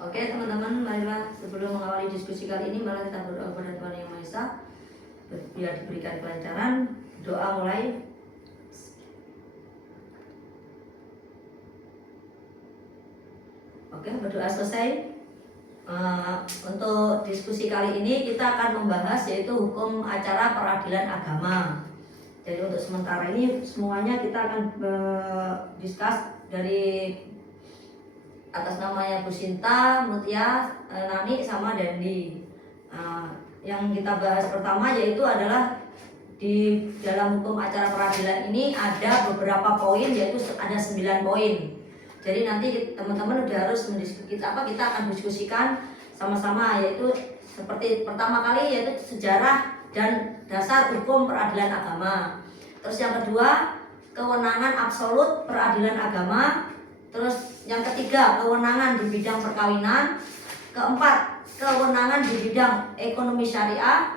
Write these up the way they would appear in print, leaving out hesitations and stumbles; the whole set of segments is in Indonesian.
Oke teman-teman, marilah sebelum mengawali diskusi kali ini, mari kita berdoa kepada Tuhan Yang Maha Esa biar diberikan kelancaran. Doa mulai. Oke, berdoa selesai. Untuk diskusi kali ini kita akan membahas yaitu hukum acara peradilan agama. Jadi untuk sementara ini semuanya kita akan diskus dari atas namanya Bu Sinta, Mutia, Nani sama Dandi. Yang kita bahas pertama yaitu adalah di dalam hukum acara peradilan ini ada beberapa poin, yaitu ada 9 poin. Jadi nanti teman-teman udah harus kita akan diskusikan sama-sama, yaitu seperti pertama kali yaitu sejarah dan dasar hukum peradilan agama. Terus yang kedua, kewenangan absolut peradilan agama. Terus yang ketiga, kewenangan di bidang perkawinan. Keempat, kewenangan di bidang ekonomi syariah.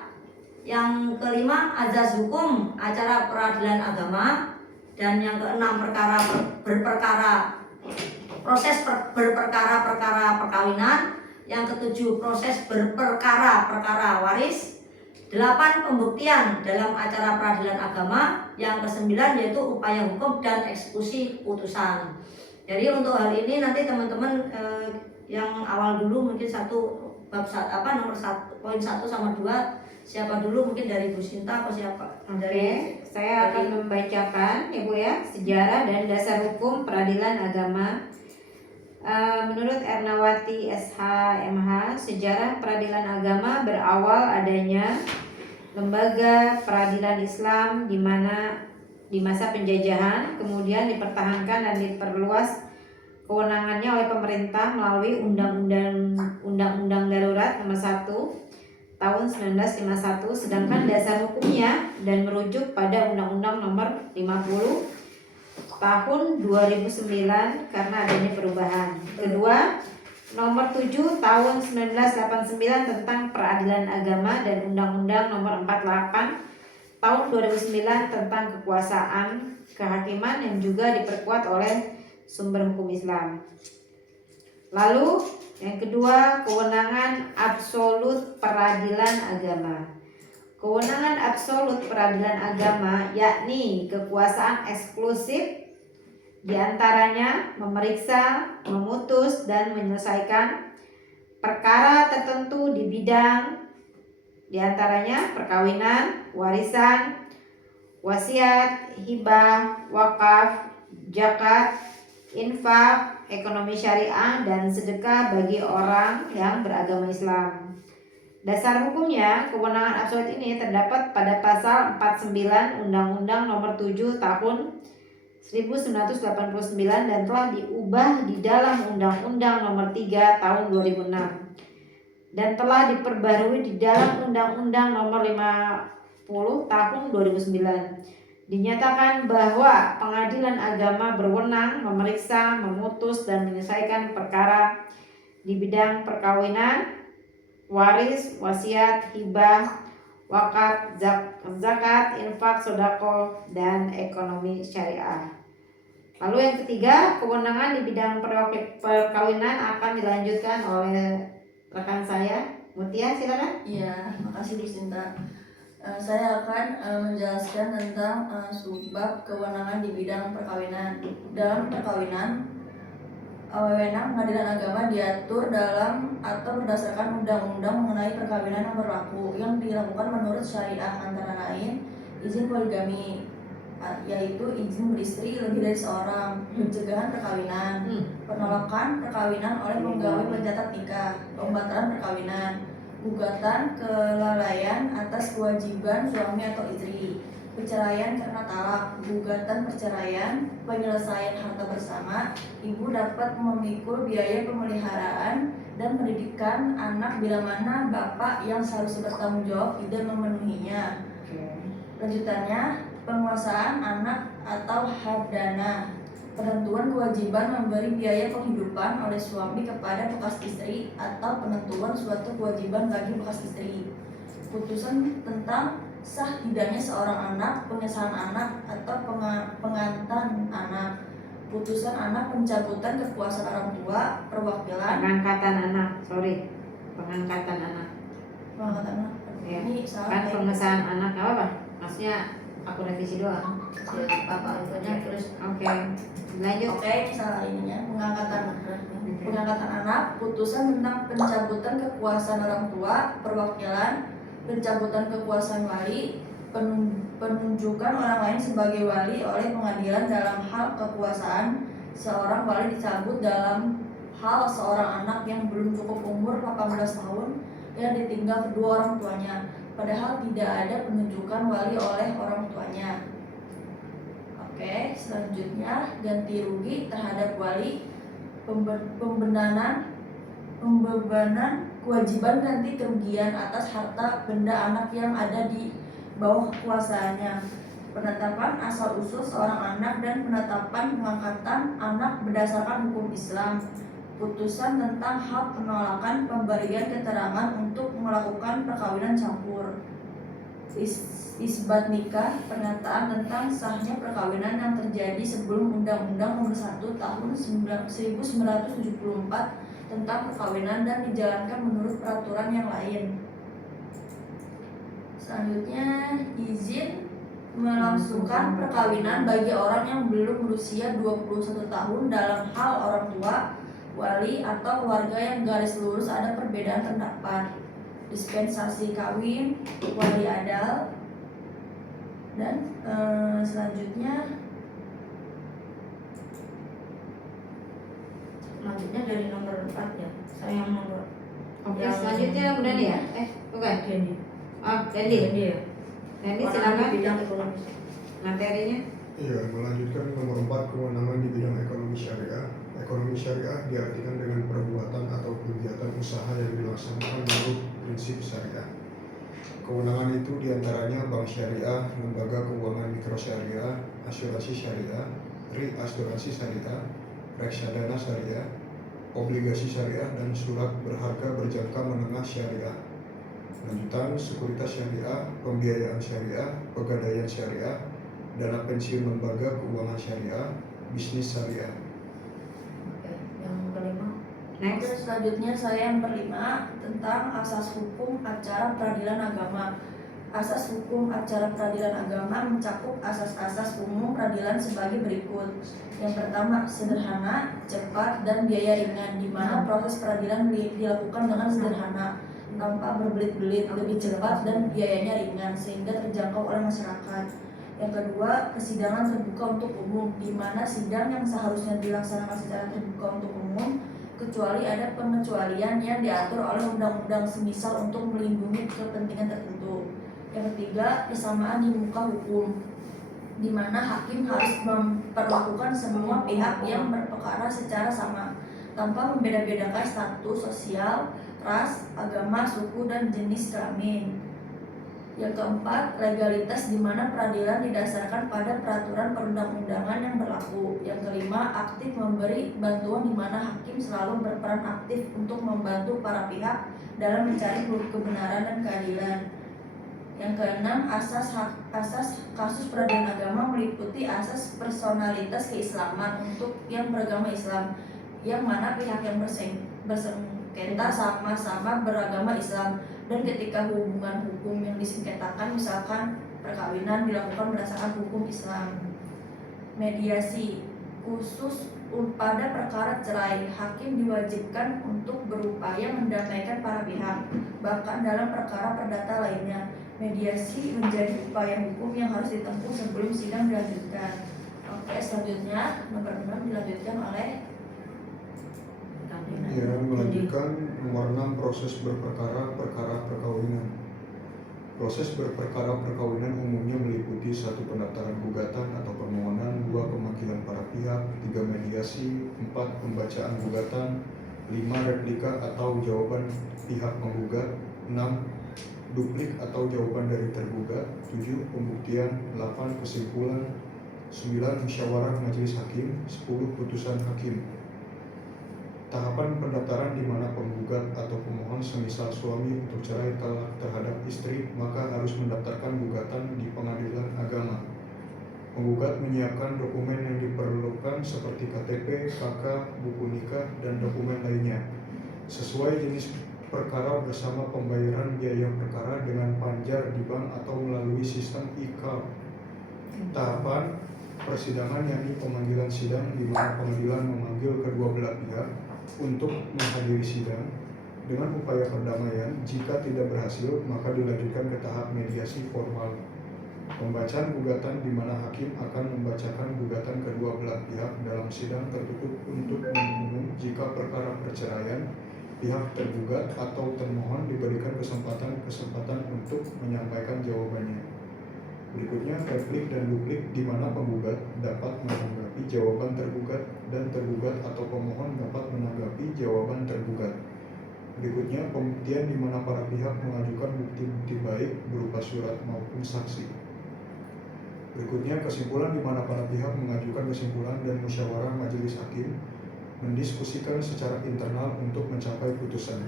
Yang kelima, azas hukum acara peradilan agama. Dan yang keenam, proses berperkara perkawinan. Yang ketujuh, proses berperkara waris. 8, pembuktian dalam acara peradilan agama. Yang ke-9 yaitu upaya hukum dan eksekusi putusan. Jadi untuk hal ini nanti teman-teman yang awal dulu mungkin poin 1 sama 2, siapa dulu, mungkin dari Bu Sinta atau siapa? Oke, saya akan membacakan ya Bu ya, sejarah dan dasar hukum peradilan agama. Menurut Ernawati SH MH, sejarah peradilan agama berawal adanya lembaga peradilan Islam di mana di masa penjajahan, kemudian dipertahankan dan diperluas kewenangannya oleh pemerintah melalui Undang-Undang Darurat Nomor 1 Tahun 1951, sedangkan dasar hukumnya dan merujuk pada Undang-Undang Nomor 50 Tahun 2009 karena adanya perubahan. Kedua, Nomor 7 Tahun 1989 tentang peradilan agama dan Undang-Undang Nomor 48 Tahun 2009 tentang kekuasaan kehakiman yang juga diperkuat oleh sumber hukum Islam. Lalu yang kedua, kewenangan absolut peradilan agama. Kewenangan absolut peradilan agama yakni kekuasaan eksklusif diantaranya memeriksa, memutus, dan menyelesaikan perkara tertentu di bidang diantaranya perkawinan, warisan, wasiat, hibah, wakaf, zakat, infak, ekonomi syariah, dan sedekah bagi orang yang beragama Islam. Dasar hukumnya, kewenangan absolut ini terdapat pada pasal 49 Undang-Undang Nomor 7 Tahun 1989 dan telah diubah di dalam Undang-Undang Nomor 3 Tahun 2006 dan telah diperbarui di dalam Undang-Undang Nomor 50 Tahun 2009. Dinyatakan bahwa pengadilan agama berwenang memeriksa, memutus, dan menyelesaikan perkara di bidang perkawinan, waris, wasiat, hibah, wakaf, zakat, infak, sedekah, dan ekonomi syariah. Lalu yang ketiga, kewenangan di bidang perkawinan akan dilanjutkan oleh rekan saya, Mutia, silakan. Iya, makasih Bu Sinta. Saya akan menjelaskan tentang subbab kewenangan di bidang perkawinan. Dalam perkawinan, wewenang pengadilan agama diatur dalam atau berdasarkan undang-undang mengenai perkawinan yang berlaku yang dilakukan menurut syariah, antara lain izin poligami, yaitu izin beristri lebih dari seorang, pencegahan perkawinan, penolakan perkawinan oleh pegawai pencatat nikah, pembatalan perkawinan, gugatan kelalaian atas kewajiban suami atau istri, perceraian karena talak, gugatan perceraian, penyelesaian harta bersama. Ibu dapat memikul biaya pemeliharaan dan pendidikan anak bila mana bapak yang seharusnya bertanggung jawab tidak memenuhinya. Lanjutannya, penguasaan anak atau hardana, penentuan kewajiban memberi biaya penghidupan oleh suami kepada bekas istri atau penentuan suatu kewajiban bagi bekas istri, putusan tentang sah tidaknya seorang anak, pengesahan anak atau pengantan anak, putusan anak pencabutan kekuasaan orang tua, perwakilan Pengangkatan anak, sorry, pengangkatan anak. pengangkatan anak. Ya. Ini salah Kan kayak pengesahan anak nggak apa-apa, maksudnya aku revisi doang. Bapak infonya terus Oke, lanjut. Oke, ini salah ininya. Pengangkatan anak, putusan tentang pencabutan kekuasaan orang tua, perwakilan, pencabutan kekuasaan wali, penunjukan orang lain sebagai wali oleh pengadilan dalam hal kekuasaan seorang wali dicabut dalam hal seorang anak yang belum cukup umur 18 tahun yang ditinggal kedua orang tuanya, padahal tidak ada penunjukan wali oleh orang tuanya. Oke, selanjutnya ganti rugi terhadap wali, pembebanan kewajiban ganti kerugian atas harta benda anak yang ada di bawah kekuasaannya, penetapan asal usul seorang anak dan penetapan pengangkatan anak berdasarkan hukum Islam, putusan tentang hak penolakan pemberian keterangan untuk melakukan perkawinan campur, isbat nikah, pernyataan tentang sahnya perkawinan yang terjadi sebelum Undang-Undang Nomor 1 Tahun 1974 tentang perkawinan dan dijalankan menurut peraturan yang lain. Selanjutnya, izin melangsungkan perkawinan bagi orang yang belum berusia 21 tahun dalam hal orang tua, wali, atau keluarga yang garis lurus ada perbedaan pendapat, dispensasi kawin, wali adal, dan selanjutnya dari nomor 4 ya. Saya yang nomor Oke, yang selanjutnya udah nih ya? Bukan. Dendi. Oh, Dendi. Ya. Dendi Orang silakan. di bidang ekonomi. Materinya. Iya, melanjutkan nomor 4, kewenangan di bidang ekonomi syariah. Ekonomi syariah diartikan dengan perbuatan atau kegiatan usaha yang dilaksanakan menurut prinsip syariah. Kewenangan itu diantaranya bank syariah, lembaga keuangan mikro syariah, asuransi syariah, asuransi syariah, reksadana syariah, obligasi syariah, dan surat berharga berjangka menengah syariah. Lanjutan, sekuritas syariah, pembiayaan syariah, pegadaian syariah, dana pensiun lembaga keuangan syariah, bisnis syariah. Oke, yang kelima. Oke, selanjutnya saya yang kelima tentang asas hukum acara peradilan agama. Asas hukum acara peradilan agama mencakup asas-asas umum peradilan sebagai berikut. Yang pertama, sederhana, cepat, dan biaya ringan, di mana proses peradilan dilakukan dengan sederhana, tanpa berbelit-belit, lebih cepat, dan biayanya ringan sehingga terjangkau oleh masyarakat. Yang kedua, persidangan terbuka untuk umum, di mana sidang yang seharusnya dilaksanakan secara terbuka untuk umum kecuali ada pengecualian yang diatur oleh undang-undang semisal untuk melindungi kepentingan tertentu. Yang ketiga, kesamaan di muka hukum, di mana hakim harus memperlakukan semua pihak yang berperkara secara sama tanpa membeda-bedakan status sosial, ras, agama, suku, dan jenis kelamin. Yang keempat, legalitas, di mana peradilan didasarkan pada peraturan perundang-undangan yang berlaku. Yang kelima, aktif memberi bantuan, di mana hakim selalu berperan aktif untuk membantu para pihak dalam mencari kebenaran dan keadilan. Yang keenam, asas kasus peradilan agama meliputi asas personalitas keislaman untuk yang beragama Islam, yang mana pihak yang bersengketa sama-sama beragama Islam, dan ketika hubungan hukum yang disengketakan, misalkan perkawinan, dilakukan berdasarkan hukum Islam. Mediasi, khusus pada perkara cerai, hakim diwajibkan untuk berupaya mendamaikan para pihak, bahkan dalam perkara perdata lainnya. Mediasi menjadi upaya hukum yang harus ditempuh sebelum sidang dilanjutkan. Oke, selanjutnya nomor 6 dilanjutkan oleh Ya, melanjutkan nomor 6, proses berperkara perkara perkawinan. Proses berperkara perkawinan umumnya meliputi 1. Pendaftaran gugatan atau permohonan, 2. Pemanggilan para pihak, 3. Mediasi, 4. Pembacaan gugatan, 5. Replika atau jawaban pihak penggugat, 6. Duplik atau jawaban dari tergugat, 7. Pembuktian, 8. Kesimpulan, 9. Musyawarah majelis hakim, 10. Putusan hakim. Tahapan pendaftaran, di mana penggugat atau pemohon semisal suami untuk cerai talak terhadap istri, maka harus mendaftarkan gugatan di pengadilan agama. Penggugat menyiapkan dokumen yang diperlukan seperti KTP, KK, buku nikah, dan dokumen lainnya sesuai jenis perkara bersama pembayaran biaya perkara dengan panjar di bank atau melalui sistem e-card. Tahapan persidangan yakni pemanggilan sidang, di mana pengadilan memanggil kedua belah pihak untuk menghadiri sidang dengan upaya perdamaian. Jika tidak berhasil, maka dilanjutkan ke tahap mediasi formal. Pembacaan gugatan, di mana hakim akan membacakan gugatan kedua belah pihak dalam sidang tertutup untuk umum. Jika perkara perceraian, pihak tergugat atau termohon diberikan kesempatan untuk menyampaikan jawabannya. Berikutnya replik dan duplik, di mana penggugat dapat menanggapi jawaban tergugat dan tergugat atau pemohon dapat menanggapi jawaban tergugat. Berikutnya pembuktian, di mana para pihak mengajukan bukti-bukti baik berupa surat maupun saksi. Berikutnya kesimpulan, di mana para pihak mengajukan kesimpulan dan musyawarah majelis hakim mendiskusikan secara internal untuk mencapai putusan.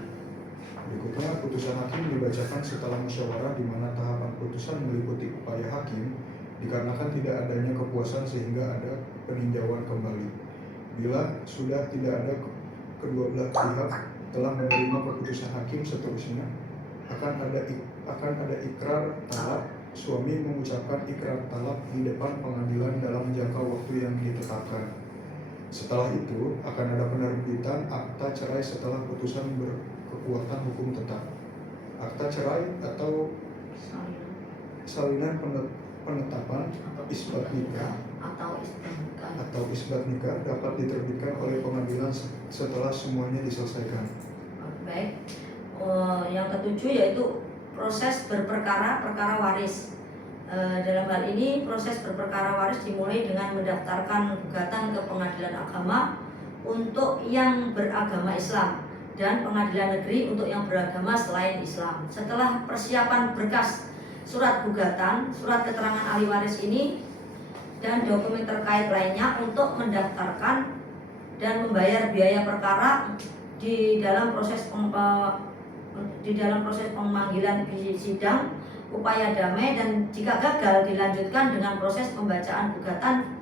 Berikutnya putusan hakim dibacakan setelah musyawarah, di mana tahapan putusan meliputi upaya hakim dikarenakan tidak adanya kepuasan sehingga ada peninjauan kembali. Bila sudah tidak ada kedua belah pihak telah menerima keputusan hakim, seterusnya akan ada ikrar talak. Suami mengucapkan ikrar talak di depan pengadilan dalam jangka waktu yang ditetapkan. Setelah itu akan ada penerbitan akta cerai setelah putusan berkekuatan hukum tetap. Akta cerai atau salinan penetapan isbat nikah atau isbat nikah dapat diterbitkan oleh pengadilan setelah semuanya diselesaikan. Baik. Yang ketujuh yaitu proses berperkara perkara waris. Dalam hal ini proses berperkara waris dimulai dengan mendaftarkan gugatan ke pengadilan agama untuk yang beragama Islam dan pengadilan negeri untuk yang beragama selain Islam. Setelah persiapan berkas surat gugatan, surat keterangan ahli waris ini dan dokumen terkait lainnya untuk mendaftarkan dan membayar biaya perkara di dalam proses pemanggilan di sidang, upaya damai, dan jika gagal dilanjutkan dengan proses pembacaan gugatan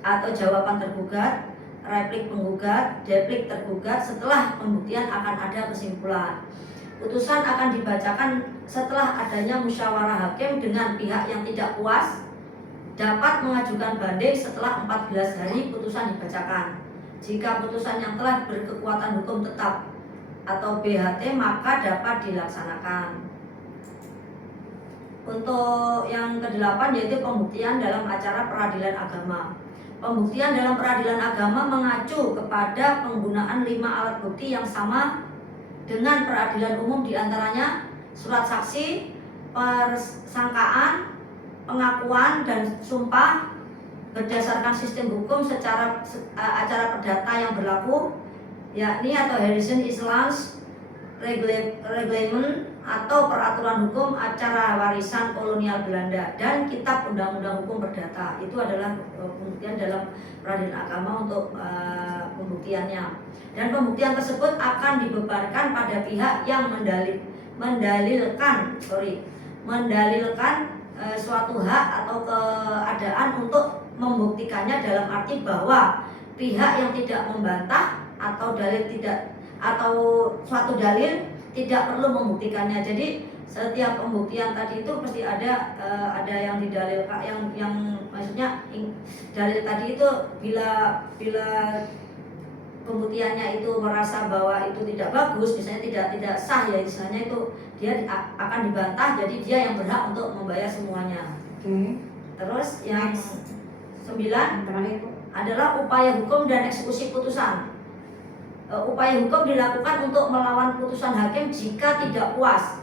atau jawaban tergugat, replik penggugat, deplik tergugat. Setelah pembuktian akan ada kesimpulan. Putusan akan dibacakan setelah adanya musyawarah hakim dengan pihak yang tidak puas dapat mengajukan banding setelah 14 hari putusan dibacakan. Jika putusan yang telah berkekuatan hukum tetap atau BHT maka dapat dilaksanakan. Untuk yang ke-8 yaitu pembuktian dalam acara peradilan agama. Pembuktian dalam peradilan agama mengacu kepada penggunaan 5 alat bukti yang sama dengan peradilan umum, diantaranya surat saksi, persangkaan, pengakuan, dan sumpah berdasarkan sistem hukum secara acara perdata yang berlaku, yakni atau Harrison Islands Reglement atau peraturan hukum acara warisan kolonial Belanda dan kitab undang-undang hukum perdata. Itu adalah pembuktian dalam peradilan agama untuk pembuktiannya. Dan pembuktian tersebut akan dibebankan pada pihak yang mendalilkan suatu hak atau keadaan untuk membuktikannya, dalam arti bahwa pihak yang tidak membantah atau suatu dalil tidak perlu membuktikannya. Jadi setiap pembuktian tadi itu pasti ada yang didalilkan, yang maksudnya dalil tadi itu bila pembuktiannya itu merasa bahwa itu tidak bagus, misalnya tidak sah, ya istilahnya itu dia akan dibantah, jadi dia yang berhak untuk membayar semuanya. Terus yang 9 adalah upaya hukum dan eksekusi putusan. Upaya hukum dilakukan untuk melawan putusan hakim jika tidak puas.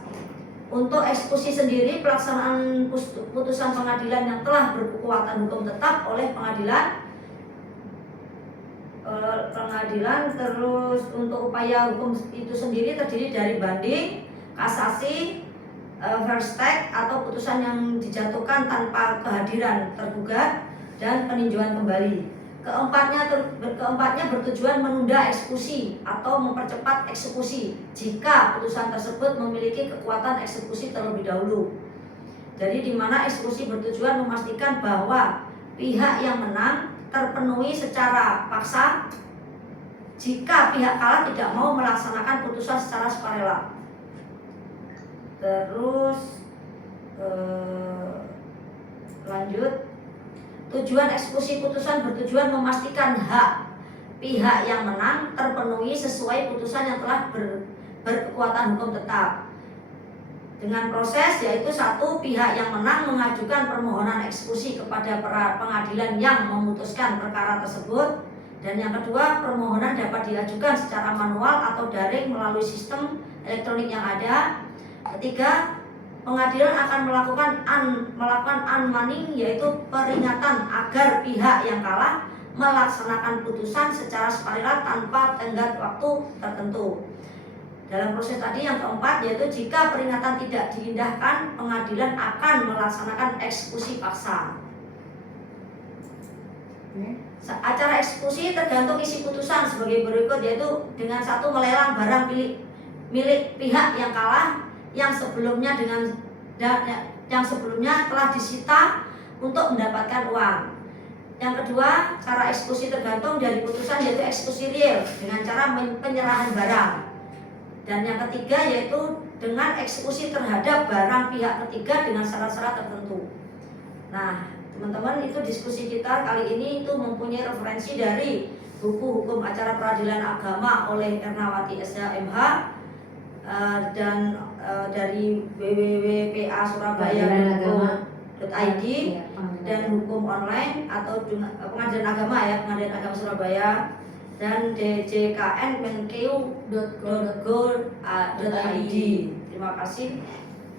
Untuk eksekusi sendiri, pelaksanaan putusan pengadilan yang telah berkekuatan hukum tetap oleh pengadilan. Terus untuk upaya hukum itu sendiri terdiri dari banding, kasasi, versteck atau putusan yang dijatuhkan tanpa kehadiran tergugat, dan peninjauan kembali. Keempatnya bertujuan menunda eksekusi atau mempercepat eksekusi jika putusan tersebut memiliki kekuatan eksekusi terlebih dahulu. Jadi di mana eksekusi bertujuan memastikan bahwa pihak yang menang terpenuhi secara paksa jika pihak kalah tidak mau melaksanakan putusan secara sukarela. Terus lanjut, tujuan eksekusi putusan bertujuan memastikan hak pihak yang menang terpenuhi sesuai putusan yang telah berkekuatan hukum tetap. Dengan proses yaitu satu, pihak yang menang mengajukan permohonan eksekusi kepada pengadilan yang memutuskan perkara tersebut, dan yang kedua, permohonan dapat diajukan secara manual atau daring melalui sistem elektronik yang ada. Ketiga, pengadilan akan melakukan unmanning, yaitu peringatan agar pihak yang kalah melaksanakan putusan secara sukarela tanpa tenggat waktu tertentu. Dalam proses tadi yang keempat, yaitu jika peringatan tidak diindahkan, pengadilan akan melaksanakan eksekusi paksa. Acara eksekusi tergantung isi putusan sebagai berikut, yaitu dengan satu, melelang barang milik pihak yang kalah yang sebelumnya telah disita untuk mendapatkan uang. Yang kedua, cara eksekusi tergantung dari putusan, yaitu eksekusi real dengan cara penyerahan barang. Dan yang ketiga yaitu dengan eksekusi terhadap barang pihak ketiga dengan syarat-syarat tertentu. Nah, teman-teman, itu diskusi kita kali ini itu mempunyai referensi dari buku Hukum Acara Peradilan Agama oleh Ernawati SH.MH dan dari www.pasurabaya.id dan hukum online atau Pengadilan Agama Pengadilan Agama Surabaya, dan djkn.go.id. Terima kasih.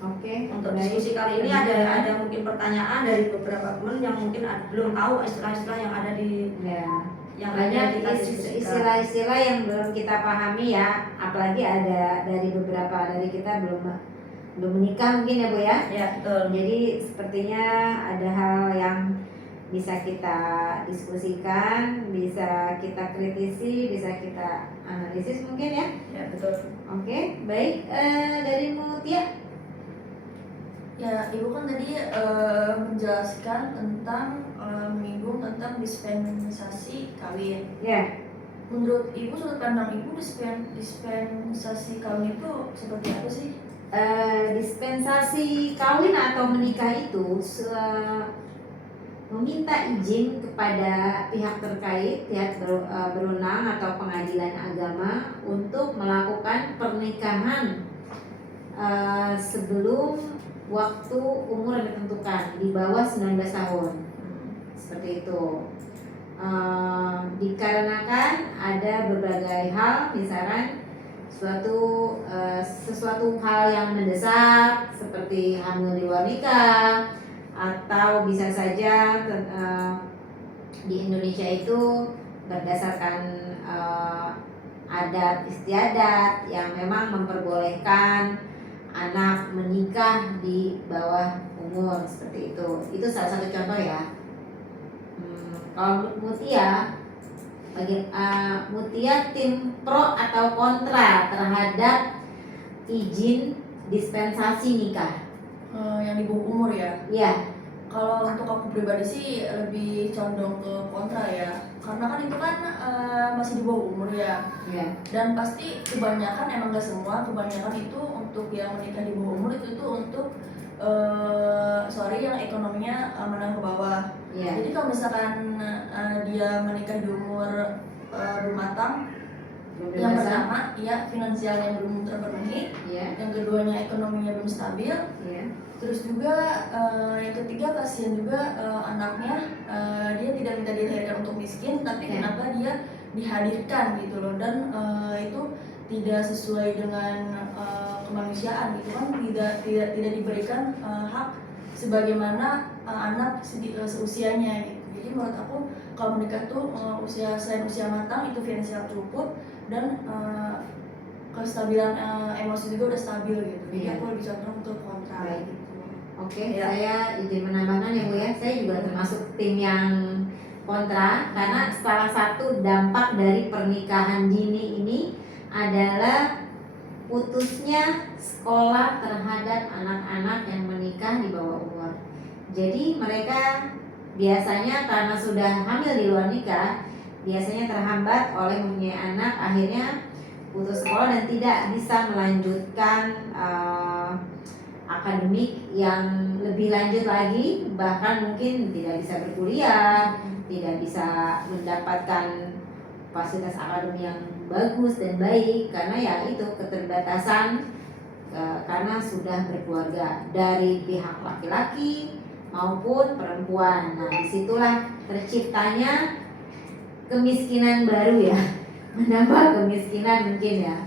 Oke. Untuk diskusi kali ini ada mungkin pertanyaan dari beberapa teman yang mungkin belum tahu istilah-istilah yang ada di yang ada kita diskusikan. Istilah-istilah yang belum kita pahami ya, apalagi ada dari beberapa dari kita belum menikah mungkin ya Bu ya. Ya, betul. Jadi sepertinya ada hal yang bisa kita diskusikan, bisa kita kritisi, bisa kita analisis mungkin ya. Ya, betul. Oke, baik. Dari Mutia. Ya, Ibu kan tadi menjelaskan tentang menyinggung tentang dispensasi kawin. Ya. Menurut Ibu, sudut pandang Ibu, dispensasi kawin itu seperti apa sih? Dispensasi kawin atau menikah itu meminta izin kepada pihak terkait, pihak berwenang atau pengadilan agama untuk melakukan pernikahan sebelum waktu umur yang ditentukan, di bawah 19 tahun. Seperti itu. Dikarenakan ada berbagai hal, misalkan sesuatu hal yang mendesak seperti hamil di luar nikah, atau bisa saja di Indonesia itu berdasarkan adat istiadat yang memang memperbolehkan anak menikah di bawah umur, seperti itu. Itu salah satu contoh ya. Kalau Mutia, Mutia tim pro atau kontra terhadap izin dispensasi nikah? Yang di bawah umur ya? Iya. Kalau untuk aku pribadi sih lebih condong ke kontra ya, karena kan itu kan masih di bawah umur ya. Iya. Dan pasti kebanyakan, emang gak semua, kebanyakan itu untuk yang menikah di bawah umur itu tuh untuk yang ekonominya menengah ke bawah. Iya. Jadi kalau misalkan dia menikah di umur belum matang, yang pertama ya finansialnya belum terpenuhi, yang keduanya ekonominya belum stabil, terus juga yang ketiga kasihan juga anaknya, dia tidak minta dilahirkan untuk miskin, tapi kenapa dia dihadirkan gitu loh, dan itu tidak sesuai dengan kemanusiaan gitu kan, tidak diberikan hak sebagaimana anak seusianya gitu. Jadi menurut aku kalau menikah tuh selain usia matang itu finansial cukup dan kestabilan emosi juga udah stabil gitu. Jadi aku lebih condong untuk kontra gitu. Oke, saya izin menambahkan ya Bu ya. Saya juga termasuk tim yang kontra, karena salah satu dampak dari pernikahan dini ini adalah putusnya sekolah terhadap anak-anak yang menikah di bawah umur. Jadi mereka biasanya karena sudah hamil di luar nikah, biasanya terhambat oleh mempunyai anak, akhirnya putus sekolah dan tidak bisa melanjutkan akademik yang lebih lanjut lagi, bahkan mungkin tidak bisa berkuliah, tidak bisa mendapatkan fasilitas akademik yang bagus dan baik karena ya itu keterbatasan karena sudah berkeluarga dari pihak laki-laki maupun perempuan. Nah, disitulah terciptanya kemiskinan baru ya, menambah kemiskinan mungkin ya.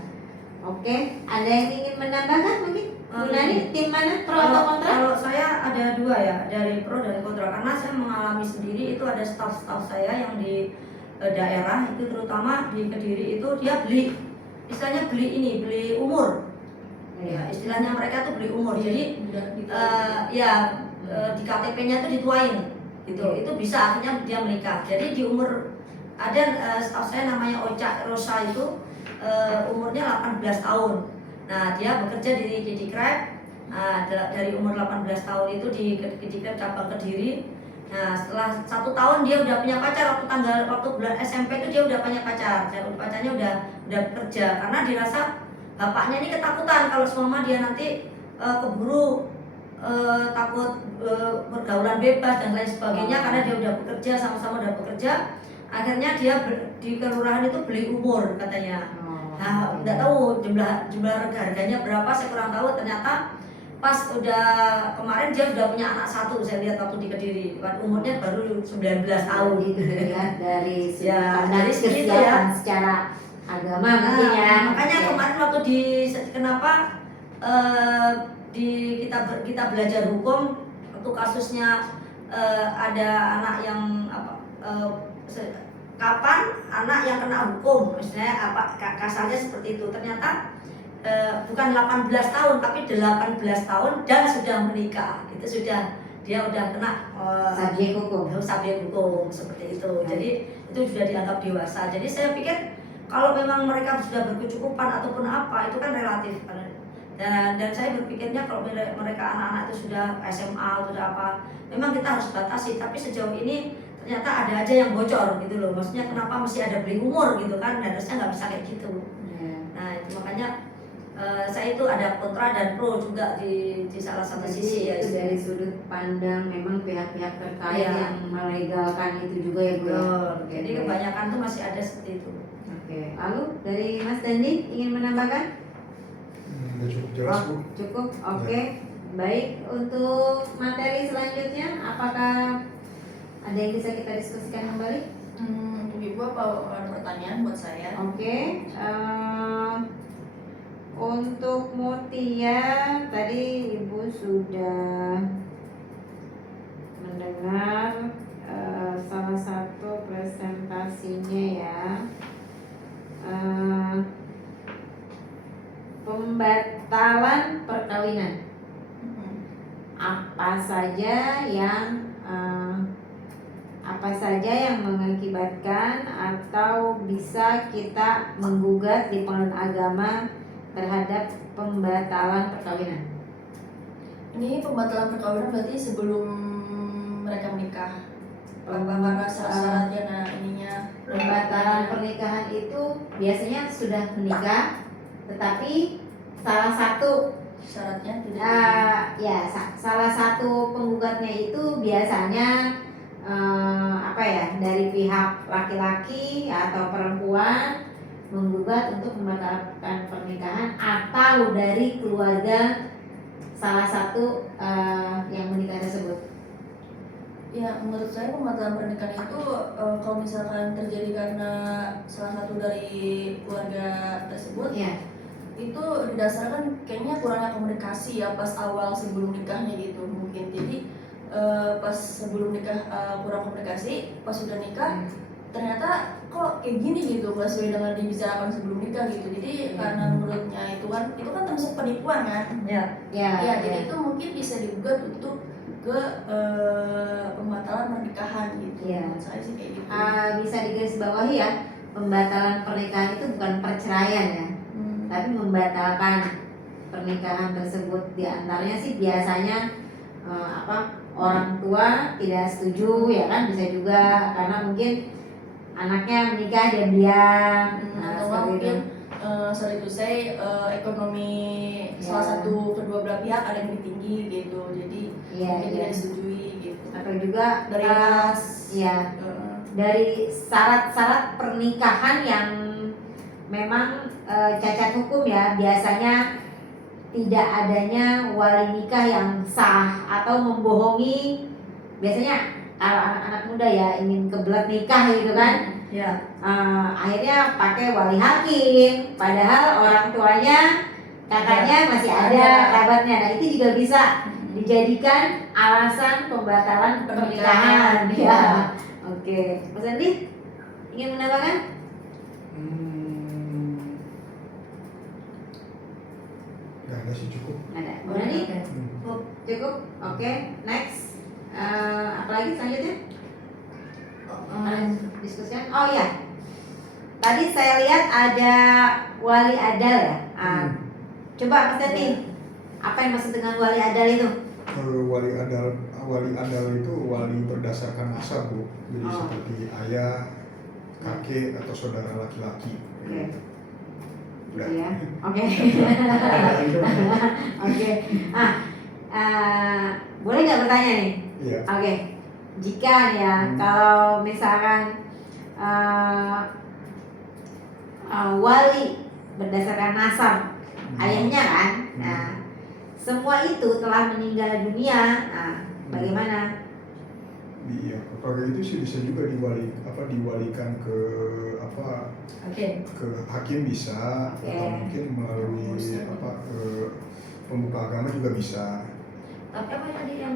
Oke, ada yang ingin menambahkan mungkin? Bu Nani, tim mana, pro atau kontra? Kalau saya ada dua ya, dari pro dan kontra, karena saya mengalami sendiri. Itu ada staff saya yang di daerah itu, terutama di Kediri, itu dia beli, istilahnya beli umur. Ya, istilahnya mereka tuh beli umur. Jadi di KTP-nya tuh dituain gitu. Itu bisa akhirnya dia menikah. Jadi di umur, ada staff saya namanya Oca Rosa itu umurnya 18 tahun. Nah, dia bekerja di Krep. Nah, dari umur 18 tahun itu di Krep cabang Kediri. Nah, setelah 1 tahun dia udah punya pacar. Waktu bulan SMP itu dia udah punya pacar. Dan pacarnya udah bekerja, karena dirasa bapaknya ini ketakutan kalau semua dia nanti keburu takut pergaulan bebas dan lain sebagainya, karena dia udah bekerja, sama-sama udah bekerja. Akhirnya dia di kelurahan itu beli umur katanya. Nah, nggak tahu jumlah harganya berapa, saya kurang tahu. Ternyata pas udah kemarin dia sudah punya anak 1, saya lihat waktu di Kediri. Umurnya baru 19 tahun. Itu dilihat dari Ya, dari seperti itu kesiapan ya. secara agama mungkin ya. Makanya Ya. kemarin waktu kenapa kita belajar hukum, waktu kasusnya ada anak yang kapan anak yang kena hukum, misalnya kasarnya seperti itu. Ternyata bukan 18 tahun tapi 18 tahun dan sudah menikah. Itu dia udah kena Subjek hukum seperti itu. Jadi itu sudah dianggap dewasa. Jadi saya pikir kalau memang mereka sudah berkecukupan ataupun apa, itu kan relatif. Dan saya berpikirnya kalau mereka anak-anak itu sudah SMA, sudah apa, memang kita harus batasi. Tapi sejauh ini ternyata ada aja yang bocor gitu loh. Maksudnya kenapa mesti ada beli umur gitu kan? Harusnya nggak bisa kayak gitu. Nah, itu makanya saya itu ada kontra dan pro juga di salah satu sisi ya. Itu dari sudut pandang memang pihak-pihak terkait Iya. yang melegalkan itu juga ya Bu ya. Jadi kebanyakan tuh masih ada seperti itu. Oke, lalu dari Mas Dandi ingin menambahkan? Udah cukup jelas Bu. Cukup, oke. Baik, untuk materi selanjutnya apakah ada yang bisa kita diskusikan kembali? Untuk Ibu apa ada pertanyaan buat saya? Oke, untuk Mutia tadi Ibu sudah mendengar salah satu presentasinya ya. Pembatalan perkawinan. Apa saja yang mengakibatkan atau bisa kita menggugat di pengadilan agama terhadap pembatalan perkawinan? Ini pembatalan perkawinan berarti sebelum mereka menikah. Karena syarat-syaratnya, nah ininya. Pembatalan pernikahan itu biasanya sudah menikah, tetapi salah satu syaratnya tidak. Salah satu penggugatnya itu biasanya dari pihak laki-laki atau perempuan menggugat untuk membatalkan pernikahan, atau dari keluarga salah satu yang menikah tersebut. Ya, menurut saya pembatalan pernikahan itu kalau misalkan terjadi karena salah satu dari keluarga tersebut, Ya. itu didasarkan kayaknya kurangnya komunikasi ya pas awal sebelum nikahnya gitu mungkin. Jadi pas sebelum nikah kurang komunikasi, pas sudah nikah ternyata kok kayak gini gitu, nggak sesuai dengan dibicarakan sebelum nikah gitu. Jadi karena menurutnya itu kan termasuk penipuan kan. Ya. Jadi itu mungkin bisa digugat untuk ke pembatalan pernikahan gitu. Ya. Menurut saya sih kayak gitu. Bisa digarisbawahi ya, pembatalan pernikahan itu bukan perceraian ya, tapi membatalkan pernikahan tersebut. Di antaranya sih biasanya orang tua tidak setuju ya kan, bisa juga karena mungkin anaknya menikah diam-diam. Nah, atau seperti mungkin itu. sorry to say ekonomi Ya. salah satu kedua belah pihak ada yang lebih tinggi gitu, jadi Iya, mungkin iya. tidak disetujui gitu Atau juga dari ras. ya dari syarat-syarat pernikahan yang memang cacat hukum ya, biasanya tidak adanya wali nikah yang sah atau membohongi. Biasanya kalau anak-anak muda ya ingin kebelet nikah gitu kan, Ya. akhirnya pakai wali hakim, padahal orang tuanya kakaknya masih ada kerabatnya. Nah, itu juga bisa dijadikan alasan pembatalan pernikahan. Pernikahan. Ya, oke. Mas Andi ingin menambahkan? Nggak ada sih, cukup. Ada. Bu Nani? Hmm. Cukup. Oke. Next. Apalagi selanjutnya? Diskusikan. Oh iya. Tadi saya lihat ada wali adal ya. Coba Mas Andi, apa yang maksud dengan wali adal itu? Wali adal itu wali berdasarkan nasab, Bu. Jadi Oh. seperti ayah, kakek atau saudara laki-laki. Oke. Udah. Gitu ya. Oke. Oke. Boleh nggak bertanya nih? Iya. Oke. Jika nih ya, kalau misalkan wali berdasarkan nasab ayahnya kan, nah semua itu telah meninggal dunia, nah bagaimana? Iya, kalau itu sih bisa juga diwalikan ke ke hakim bisa, Oke. atau mungkin melalui pembuka agama juga bisa. Tapi apa tadi yang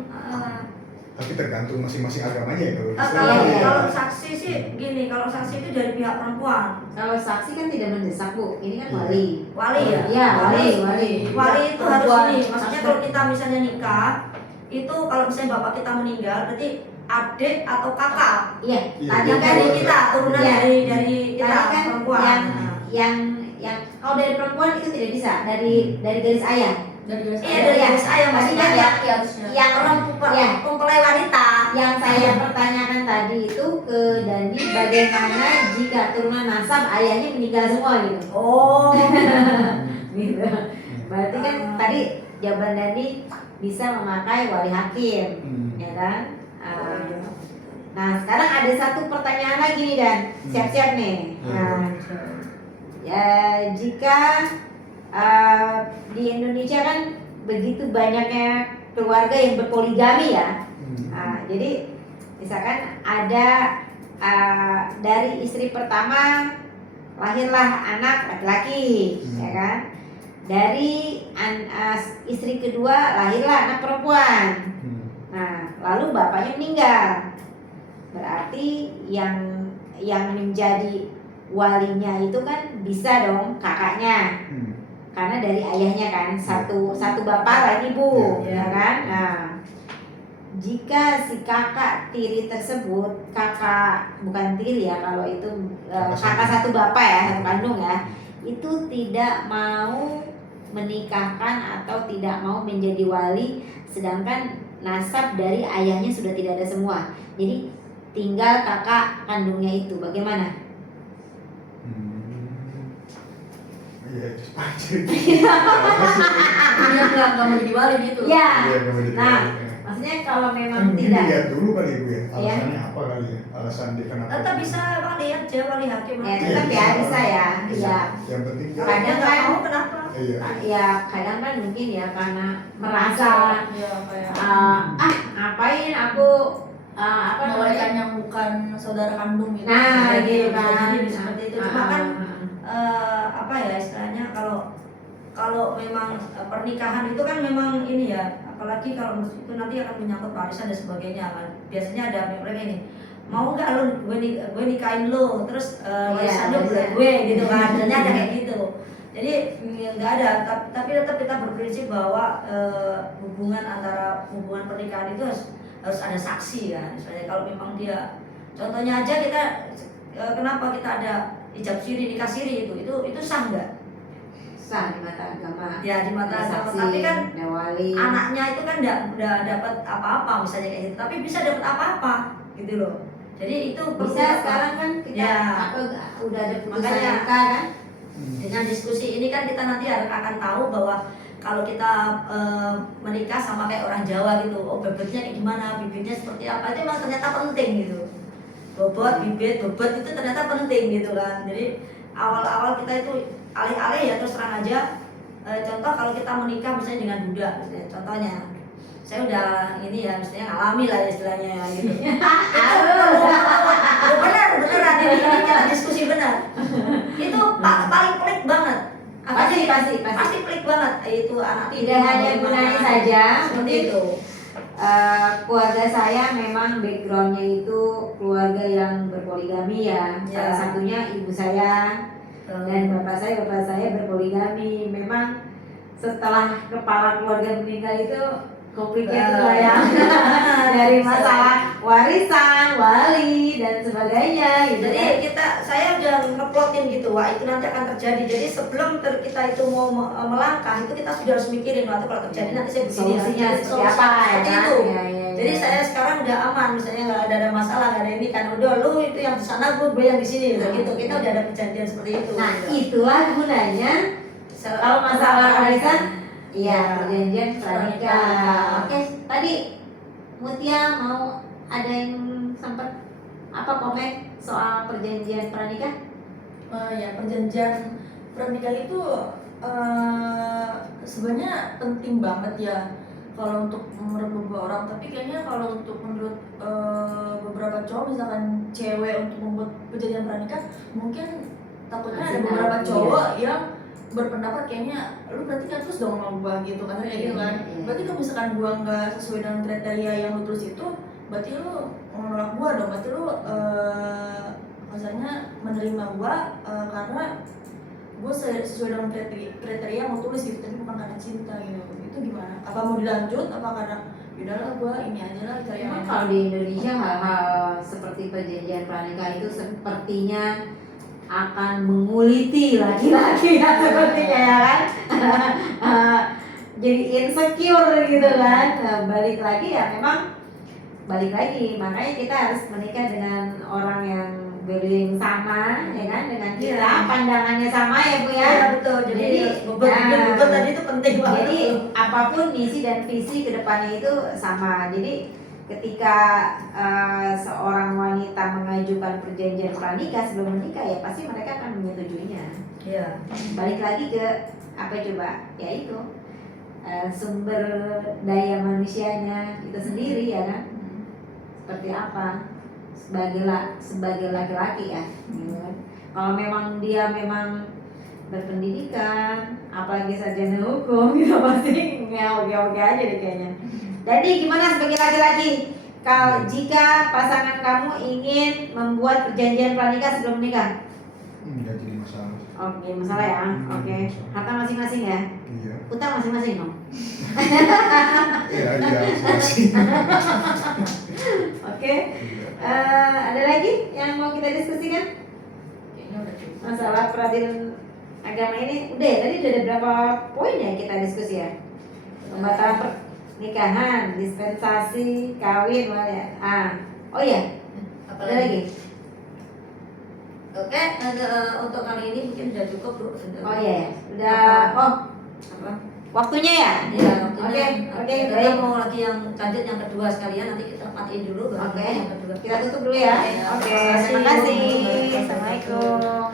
Tapi tergantung masing-masing agamanya ya kalau kalau Islam. Iya. kalau saksi sih gini, kalau saksi itu dari pihak perempuan. Kalau saksi kan tidak mendesak, Bu, ini kan Iya. wali. Wali ya? Iya, wali. Wali itu harus Perempuan. ini. Maksudnya kalau kita misalnya nikah, itu kalau misalnya bapak kita meninggal, berarti adik atau kakak. Iya. Iya. Tadi Yang kan dari kita, turunan Iya. dari kita tadi kan perempuan. yang kalau dari perempuan itu tidak bisa, dari garis ayah. dari garis Iya, dari garis ayah Tadi maksudnya kan ya. harusnya. Yang ya, Mempelai wanita. yang saya pertanyakan tadi itu ke Dandi, bagaimana jika turunan nasab ayahnya meninggal semua gitu. Oh. Gitu. Berarti kan tadi jawaban Dandi bisa memakai wali hakim, ya kan? Nah, sekarang ada satu pertanyaan lagi nih Dan, siap-siap nih. Nah, ya jika di Indonesia kan begitu banyaknya keluarga yang berpoligami ya. Jadi misalkan ada dari istri pertama lahirlah anak laki-laki, ya kan? Dari istri kedua lahirlah anak perempuan. Nah, lalu bapaknya meninggal. Berarti yang menjadi walinya itu kan bisa dong kakaknya. Karena dari ayahnya kan satu bapak lagi Bu, ya kan? Nah, jika si kakak tiri tersebut, kakak bukan tiri ya, kalau itu kakak satu bapak ya, satu kandung ya, itu tidak mau menikahkan atau tidak mau menjadi wali, sedangkan nasab dari ayahnya sudah tidak ada semua, jadi tinggal kakak kandungnya itu, bagaimana? Iya, itu panjang. Dia bilang nggak mau jadi wali gitu. Ya, Iya, nggak boleh nah, ditarik. maksudnya kalau memang Mungkin tidak, dilihat dulu kali Bu ya, Iya. alasannya apa kali ya, alasan dia kenapa. Tetap bisa wali aja, wali hakim. ya tetap ya bisa ya, ya. Yang penting Kalau Kadang dia nggak kan- mau, kenapa? iya. Ya kadang kan mungkin ya karena merasa Ya kayak ngapain aku apa mewalikan namanya, yang bukan saudara kandung gitu. nah Jadi, gitu bisa kan. jadi seperti itu. Cuma kan apa ya istilahnya, kalau memang pernikahan itu kan memang ini ya, apalagi kalau itu nanti akan menyangkut warisan dan sebagainya kan. Biasanya ada mereka ini, mau nggak lo gue nikahin lo, terus warisan lo buat gue gitu kan. Biasanya ada kayak gitu. Jadi nggak ada, tapi tetap kita berprinsip bahwa hubungan pernikahan itu harus ada saksi ya. Misalnya kalau memang dia, contohnya aja kenapa kita ada ijab siri, nikah siri itu sah nggak? sah di mata agama. Ya di mata Ada agama, saksi, tapi kan ada wali. anaknya itu kan udah dapat apa-apa misalnya kayak gitu, tapi bisa dapat apa-apa gitu loh. Jadi itu perlu Bisa sekarang kan kita Ya. udah ada putusan Makanya. MK kan. dengan diskusi ini kan kita nanti akan tahu bahwa kalau kita menikah sama kayak orang Jawa gitu, oh bebetnya kayak gimana, bibitnya seperti apa, itu memang ternyata penting gitu. Bobot, bibit, bobot itu ternyata penting gitu kan. Jadi awal-awal kita itu alih-alih ya terus terang aja. Contoh kalau kita menikah misalnya dengan duda, misalnya, contohnya saya udah ini ya misalnya alami lah istilahnya gitu. beneran ini kita diskusi benar. Itu paling pelik banget. Pasti pelik banget itu anak Tidak hanya gunanya saja, seperti mungkin itu. keluarga saya memang backgroundnya itu keluarga yang berpoligami ya. Ya. Salah satunya ibu saya dan bapak saya berpoligami. Memang setelah kepala keluarga meninggal itu complicated lah ya. Dari masalah warisan, wali dan sebagainya gitu. Jadi saya udah ngeplotin gitu, wah itu nanti akan terjadi. Jadi sebelum kita itu mau melangkah itu kita sudah harus mikirin, waktu kalau terjadi nanti saya begini. Solusinya Jadi seperti apa ya seperti kan? itu. Ya. Jadi saya sekarang udah aman, misalnya nggak ada masalah, nggak ada ini kan, udah lu itu yang di sana, gue yang di sini, gitu. Kita udah ada perjanjian seperti itu. Nah, gitu. itulah gunanya kalau masalah warisan, iya perjanjian pranikah. Oke, tadi Mutia mau ada yang sempat apa komen soal perjanjian pranikah? Ya perjanjian pernikah itu sebenarnya penting banget ya kalau untuk menurut beberapa orang, tapi kayaknya kalau untuk menurut beberapa cowok, misalkan cewek untuk membuat perjanjian pranikah, mungkin takutnya ada beberapa cowok yang berpendapat kayaknya lu berarti kan terus dong sama gua gitu kan, kayak gitu kan. Berarti kalau misalkan gua nggak sesuai dengan kriteria yang lu tulis itu, berarti lu menolak gua dong, berarti lu maksudnya menerima gua karena gue sesuai dengan kriteria yang mau tulis gitu, tapi bukan karena cinta gitu. Itu gimana? Apa mau dilanjut? Apa karena yaudahlah gue ini aja lah cari yang Memang kalau di Indonesia hal-hal seperti perjanjian pranikah itu sepertinya akan menguliti laki-laki ya sepertinya ya kan. Jadi insecure gitu kan. Balik lagi makanya kita harus menikah dengan orang yang value yang sama ya kan dengan kita, pandangannya sama ya Bu ya. Iya betul. Jadi bobot tadi itu penting banget. Jadi apapun misi dan visi kedepannya itu sama. Jadi ketika seorang wanita mengajukan perjanjian pranikah sebelum menikah ya pasti mereka akan menyetujuinya. Iya. Balik lagi ke apa coba? Ya itu sumber daya manusianya itu sendiri ya kan. Seperti apa? Sebagai laki-laki ya. Gitu kan. Kalau memang dia berpendidikan, apalagi sarjana hukum gitu pasti oke-oke aja deh kayaknya. Jadi gimana sebagai laki-laki? Kalau jika pasangan kamu ingin membuat perjanjian pranikah sebelum menikah? Nggak jadi masalah. Oke, masalah ya. Oke. Harta masing-masing ya. Iya. Utang masing-masing dong. Iya masing-masing. Oke. Ada lagi yang mau kita diskusikan? kayaknya udah cukup. Masalah peradilan agama ini udah ya, tadi udah ada berapa poin ya kita diskusi ya? Pembatalan pernikahan, dispensasi, kawin, ya. Oh iya, ada lagi. Oke, untuk kali ini mungkin sudah cukup Bu. Oh iya, udah. Apa? Waktunya ya? Iya, Oke, kita baik. mau lagi yang lanjut yang kedua sekalian, nanti kita matiin dulu baru Oke. yang kedua. Kita tutup dulu ya. Oke. Oke, Terima kasih. terima kasih. Assalamualaikum.